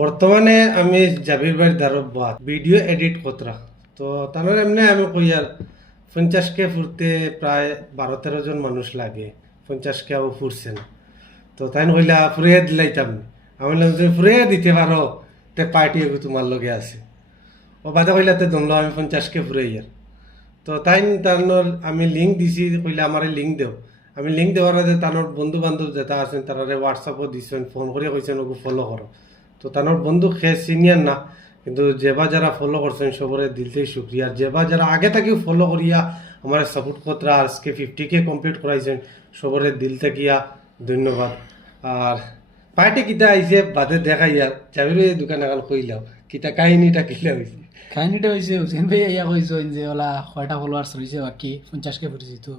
বর্তমানে আমি জাবির ভাই দারবাদ ভিডিও এডিট কতরা তো তার এমনি আমি কই আর 50K ফুরতে প্রায় 12-13 জন মানুষ লাগে 50K ও ফুরছে না তো তাই কইলা ফুরিয়ে দিলাইতাম আমি বললাম যে ফুরিয়ে দিতে পারো তে পার্টি তোমার লগে আছে ও বাদে কইলা তে দমলো আমি 50K ফুরাই আর তো তাই তানোর আমি লিঙ্ক দিছি কইলা আমারে লিঙ্ক দেও আমি লিঙ্ক দেওয়ার বাদে তানোর বন্ধু বান্ধব যেটা আছেন তারা হোয়াটসঅ্যাপও দিছেন ফোন করে কইছেন ওকে ফলো করো তো তানোর বন্ধু খেয়ে সিনিয়র না কিন্তু যেবা যারা ফলো করছেন সবরে দিলতেই শুক্রিয়া যেবা যারা আগে থেকেও ফলো করিয়া আমার সাপোর্ট করতে আজকে 50K কমপ্লিট করাইছেন সবরে দিল থেকিয়া ধন্যবাদ। আর পার্টি কিতা আইছে বাদে দেখাইয়া যাবির এই দোকান এখন কইলাও কিতা কাহিনীটা কিলা হইছে। কাহিনীটা হয়েছে হুসেন ভাই ইয়া কইছেন যে ওলা কয়টা ফলোয়ার্স রয়েছে বাকি 50K ফুটেছি তো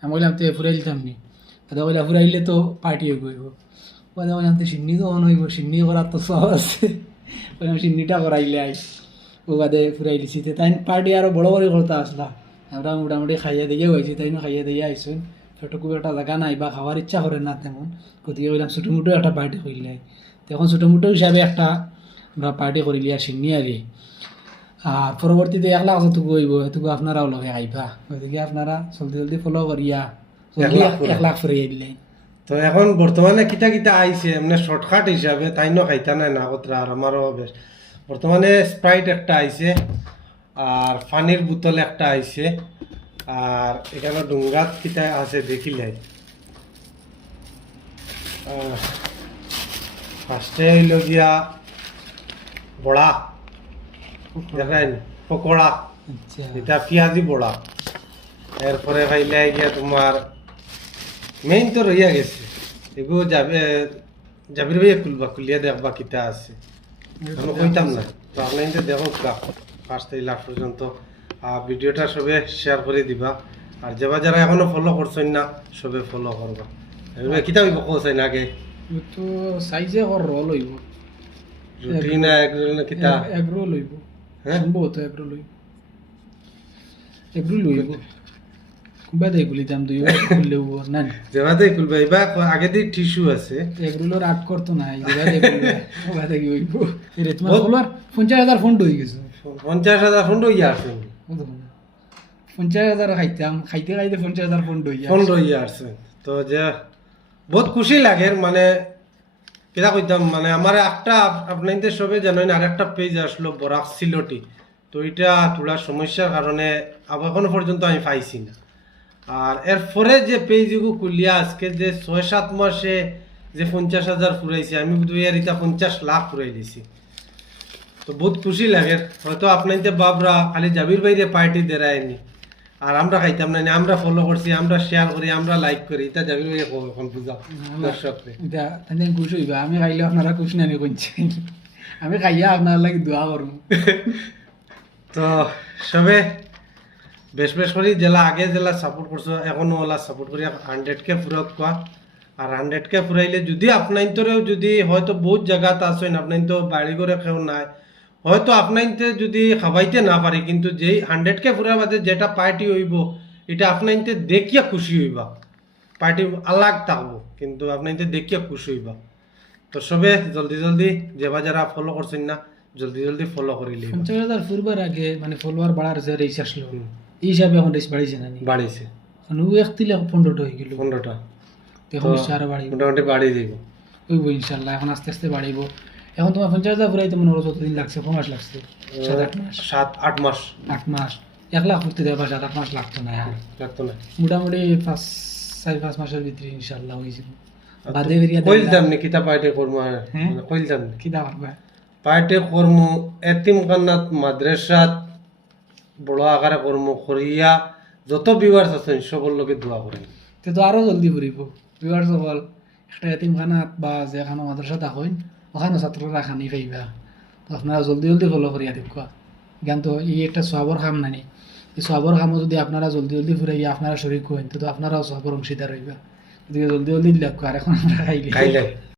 আমি বললাম তো ফুরাই দিতাম নি দাদা কইলা ফুরাইলে তো পার্টি হইব দাদা বললাম তো সিন্নি তো অন হইব সিন্নি করার তো সব আছে বললাম সিন্নিটা করাইলে আই ও বাদে ফুরাই দিছি তাই পার্টি আরো বড় বড় করতে আসলা আমরা মোটামুটি খাইয়া দিয়ে হয়েছি তাই খাইয়া দিয়ে আইসুন ছোটো খুব একটা জায়গা নাই বা খাওয়ার ইচ্ছা করে না তেমন গতিকে বললাম ছোটো মোটো একটা পার্টি করিলে তখন ছোটো মোটো হিসাবে একটা আমরা পার্টি করিলি আর সিন্নি আগে আর পরবর্তীতে 1 লাখ যতটুকু হইব এটুকু আপনারাও লগে আইবা গতিকে আপনারা জলদি জলদি ফলো করিয়া 1 লাখ ফুরিয়ে দিলেন। তো এখন বর্তমানে কিতা কিতা আইছে এমনি শর্টকাট হিসাবে তাই ন খাইতা নাই না কতরা আর আমারও বেশ বর্তমানে স্প্রাইট একটা আইছে আর পানির বোতল একটা আইছে আর এখানে ডুঙ্গাত কিতা আছে দেখিলাই ফার্স্টে হইল গিয়া বড়া দেখেন পকোড়া আচ্ছা এটা পেঁয়াজি বড়া এরপরে খাইলে গিয়া তোমার মেইন তো রইয়া গেছে এগুলো জাবির ভাইয়া খুলিয়া দেখবা কিতা আছে আমি কইতাম না তো আপনি দেখো ফার্স্ট থেকে লাস্ট পর্যন্ত ভিডিওটা সবে শেয়ার করে দিবা আর যারা এখনো ফলো করছেন না সবে ফলো করবা কিতা হইব কোসাই না আগে তো সাইজে হর রোল হইব রুটি না কিতা এক রোল হইব হ্যাঁ সম্ভবত এক রোল হইব এক রোল হইব বাদে এগুলি দাম দুই খুললেও না যেভাবে খুলবে এবার আগে দিয়ে টিস্যু আছে এগুলোর আট করতো না বাদে কি হইব রে তোমার ফলোয়ার 50,000 ফন্ড হয়ে গেছে 50,000 ফন্ড হইয়া আছে 50,000 খাইতাম খাইতে খাইতে 50,000 ফন্ড হইয়া আছে তো যে বহুত খুশি লাগে মানে কিতা কইতাম মানে আমার একটা আপনাদের সবে জানেন আর একটা পেজ আসলো বরাক সিলটি তো এটা তোলা সমস্যার কারণে এখনো পর্যন্ত আমি পাইছি না আর এরপরে যে পেজগুলো খুলিয়া আজকে যে 6-7 মাসে যে 50,000 ফুরাইছে আমি বুঝি আর এটা 50 লাখ ফুরাই দিছি তো বহুত খুশি লাগে হয়তো আপনাদের বাবরা খালি জাবির বাইরে পার্টি দেরায়নি আর আমরা খাইতাম না আমরা ফলো করছি আমরা শেয়ার করি আমরা লাইক করি এটা জাবির ভাই এখন বুঝাও দর্শকরে এটা তাহলে খুশি হইবা আমি খাইলে আপনারা খুশি নানি কইছেন আমি খাইয়া আপনার লাগি দোয়া করব তো সবে বেশ বেশ করি জেলা আগে জেলা সাপোর্ট করছো এখনো ওলা সাপোর্ট করি 100K ফুরাক কোয়া আর 100K ফুরাইলে যদি আপনাইতরেও যদি হয়তো বহুত জায়গাতে আসেন আপনার তো বাড়ি করে কেউ নাই হয়তো আপনাইতে যদি খাবাইতে না পারে কিন্তু যেই 100K ফুরার বাদে যেটা পার্টি হইব এটা আপনাইতে দেখিয়া খুশি হইবা পার্টি আলাগ থাকবো কিন্তু আপনাইতে দেখিয়া খুশি হইবা তো সবে জলদি জলদি যেবা যারা ফলো করছেন না জলদি জলদি ফলো করিলে 50,000 ফুরবার আগে মানে ফলোয়ার বাড়ার যে রেস আসলো এই হিসাবে এখন রেস বাড়িছে না বাড়িছে ও একতিলে 15টা হয়ে গেল 15টা এখন আরো বাড়িব মোটামুটি বাড়ি দিব হইব ইনশাল্লাহ এখন আস্তে আস্তে বাড়িব এখন তোমার 50,000 ফুরাইতে মনে হলো যতদিন লাগছে 5 মাস লাগছে 7-8 মাস 7-8 মাস 8 মাস 1 লাখ ফুরতে দেওয়া 7-8 মাস লাগতো না লাগতো না মোটামুটি 4-5 মাসের ভিতরে ইনশাল্লাহ হয়ে যাবে বাদে বেরিয়া কইলতাম নি কিতা পার্টি করব কইলতাম কি দাও পারবা পার্টি করব এতিমখানাত মাদ্রাসাত বড় আকারে করব করিয়া যত ভিউয়ার্স আছেন সবার লগে দোয়া করেন তো আরো জলদি ফুরিব ভিউয়ার্স সকল একটা এতিমখানাত বা যেখানে মাদ্রাসা থাকেন ওখানে ছাত্ররা খানি পাইবা তো আপনারা জলদি জলদি ফলো করিয়া দেখবা জ্ঞান তো এই একটা সবর কাম নানি এই সবর কামও যদি আপনারা জলদি জলদি ফুরাইয়া আপনারা শরীর করেন তো আপনারাও সবর অংশীদার হইবা গতিকে জলদি জলদি লাগবে আর এখন আমরা খাইলে